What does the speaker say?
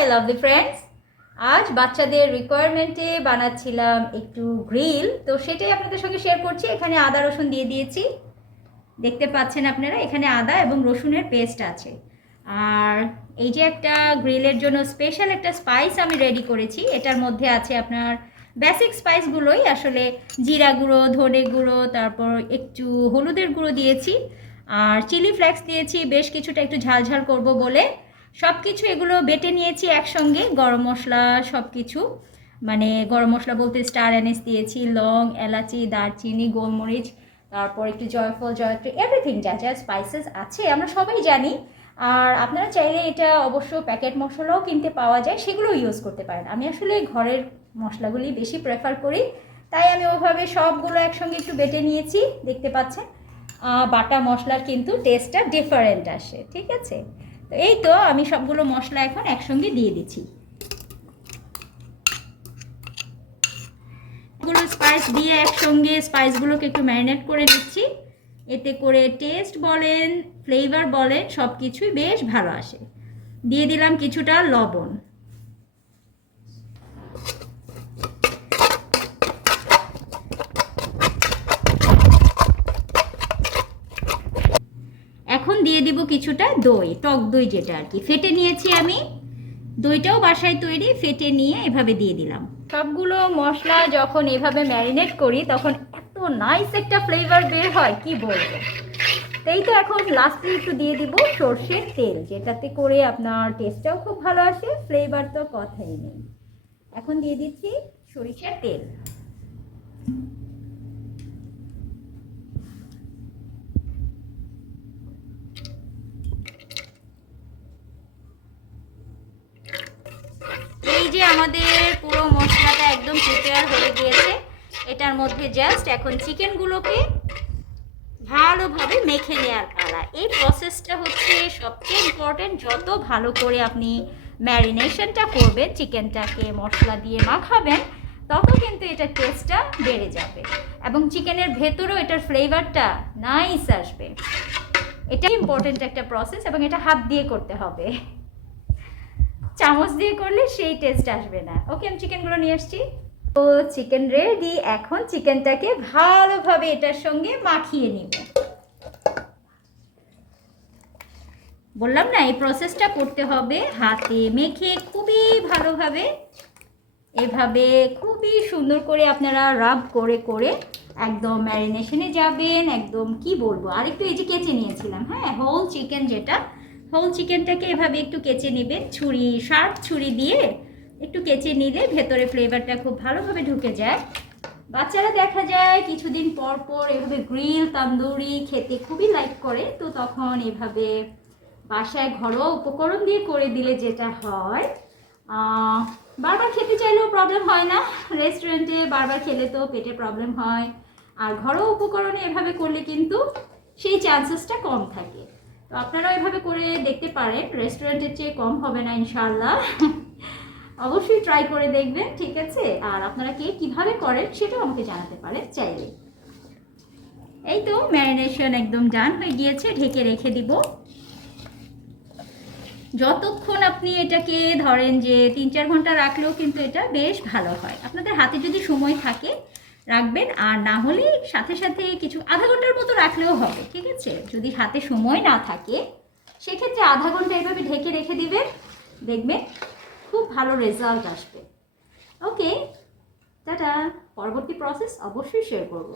High lovely friends, আজ বাচ্চাদের রিকোয়ারমেন্টে বানাচ্ছিলাম একটু গ্রিল, তো সেটাই আপনাদের সঙ্গে শেয়ার করছি। এখানে আদা রসুন দিয়ে দিয়েছি, দেখতে পাচ্ছেন আপনারা। এখানে আদা এবং রসুনের পেস্ট আছে। আর এই যে একটা গ্রিলের জন্য স্পেশাল একটা স্পাইস আমি রেডি করেছি। এটার মধ্যে আছে আপনার বেসিক স্পাইসগুলোই, আসলে জিরা গুঁড়ো, ধনে গুঁড়ো, তারপর একটু হলুদের গুঁড়ো দিয়েছি, আর চিলি ফ্লেক্স দিয়েছি বেশ কিছুটা, একটু ঝাল ঝাল করবো বলে। সব কিছু এগুলো বেটে নিয়েছি একসঙ্গে, গরম মশলা সব কিছু, মানে গরম মশলা বলতে স্টার অ্যানিস দিয়েছি, লং, এলাচি, দারচিনি, গোলমরিচ, তারপর একটু জয়ফল, জয়ত্রী, এভরিথিং যা যা স্পাইসেস আছে আমরা সবাই জানি। আর আপনারা চাইলে এটা অবশ্য প্যাকেট মশলাও কিনতে পাওয়া যায়, সেগুলো ইউজ করতে পারেন। আমি আসলে ঘরের মশলাগুলি বেশি প্রেফার করি, তাই আমি ওইভাবে সবগুলো একসঙ্গে একটু বেটে নিয়েছি। দেখতে পাচ্ছেন বাটা মশলার কিন্তু টেস্টটা ডিফারেন্ট আসে, ঠিক আছে। তো এই তো আমি সবগুলো মশলা এখন একসঙ্গে দিয়ে দিচ্ছি। গুলো স্পাইস দিয়ে একসঙ্গে স্পাইসগুলোকে একটু ম্যারিনেট করে দিচ্ছি, এতে করে টেস্ট বলেন, ফ্লেভার বলেন, সব কিছুই বেশ ভালো আসে। দিয়ে দিলাম কিছুটা লবণ। এখন দিয়ে দিব কিছুটা দই, টক দই যেটা আর কি ফেটে নিয়েছি আমি। দইটাও বাসায় তৈরি, ফেটে নিয়ে এভাবে দিয়ে দিলাম। সবগুলো মশলা যখন এভাবে ম্যারিনেট করি তখন এত নাইস একটা ফ্লেভার বের হয়, কি বলবো। তাই তো এখন লাস্টে একটু দিয়ে দিব সর্ষের তেল, যেটাতে করে আপনার টেস্টটাও খুব ভালো আসে, ফ্লেভার তো কথাই নেই। এখন দিয়ে দিচ্ছি সরিষার তেল। এই যে আমাদের পুরো মশলাটা একদম প্রিপেয়ার হয়ে গিয়েছে। এটার মধ্যে জাস্ট এখন চিকেনগুলোকে ভালোভাবে মেখে নেওয়ার পালা। এই প্রসেসটা হচ্ছে সবচেয়ে ইম্পর্টেন্ট। যত ভালো করে আপনি ম্যারিনেশনটা করবেন, চিকেনটাকে মশলা দিয়ে মাখাবেন, তত কিন্তু এটার টেস্টটা বেড়ে যাবে এবং চিকেনের ভেতরেও এটার ফ্লেভারটা নাইস আসবে। এটা ইম্পর্টেন্ট একটা প্রসেস এবং এটা হাত দিয়ে করতে হবে, চামচ দিয়ে করলে সেই টেস্ট আসবে না। ওকে, আমি চিকেনগুলো নিয়ে আসছি। তো চিকেন রেডি। এখন চিকেনটাকে ভালোভাবে এটার সঙ্গে মাখিয়ে নিব। বললাম না, এই প্রসেসটা করতে হবে হাতে মেখে খুবই ভালোভাবে। এভাবে খুবই সুন্দর করে আপনারা রাব করে করে একদম ম্যারিনেশনে যাবেন। একদম কি বলবো, আরেকটু এই যে কেচে নিয়েছিলাম, হ্যাঁ, হোল চিকেন, যেটা হোল চিকেনটাকে এভাবে একটু কেচে নেবেন, ছুরি, শার্প ছুরি দিয়ে একটু কেচে নিলে ভেতরে ফ্লেভারটা খুব ভালোভাবে ঢুকে যায়। বাচ্চারা দেখা যায় কিছুদিন পর পর এভাবে গ্রিল, তান্দুরি খেতে খুবই লাইক করে, তো তখন এভাবে বাসায় ঘরোয়া উপকরণ দিয়ে করে দিলে যেটা হয়, বারবার খেতে চাইলেও প্রবলেম হয় না। রেস্টুরেন্টে বারবার খেলে তো পেটে প্রবলেম হয়, আর ঘরোয়া উপকরণে এভাবে করলে কিন্তু সেই চান্সেসটা কম থাকে। তো আপনারাও এভাবে করে দেখতে পারেন, রেস্টুরেন্টের চেয়ে কম হবে না ইনশাআল্লাহ। অবশ্যই ট্রাই করে দেখবেন, ঠিক আছে। আর আপনারা কে কীভাবে করেন সেটাও আমাকে জানাতে পারেন চাইলে। এই তো ম্যারিনেশন একদম ডান হয়ে গিয়েছে, ঢেকে রেখে দিব। যতক্ষণ আপনি এটাকে ধরেন যে 3-4 ঘন্টা রাখলেও কিন্তু এটা বেশ ভালো হয়। আপনাদের হাতে যদি সময় থাকে রাখবেন, আর না হলে সাথে সাথে কিছু আধা ঘন্টার মতো রাখলেও হবে, ঠিক আছে। যদি হাতে সময় না থাকে সেক্ষেত্রে আধা ঘন্টা এভাবে ঢেকে রেখে দিবেন, দেখবেন খুব ভালো রেজাল্ট আসবে। ওকে, টাটা। পরবর্তী প্রসেস অবশ্যই শেয়ার করব।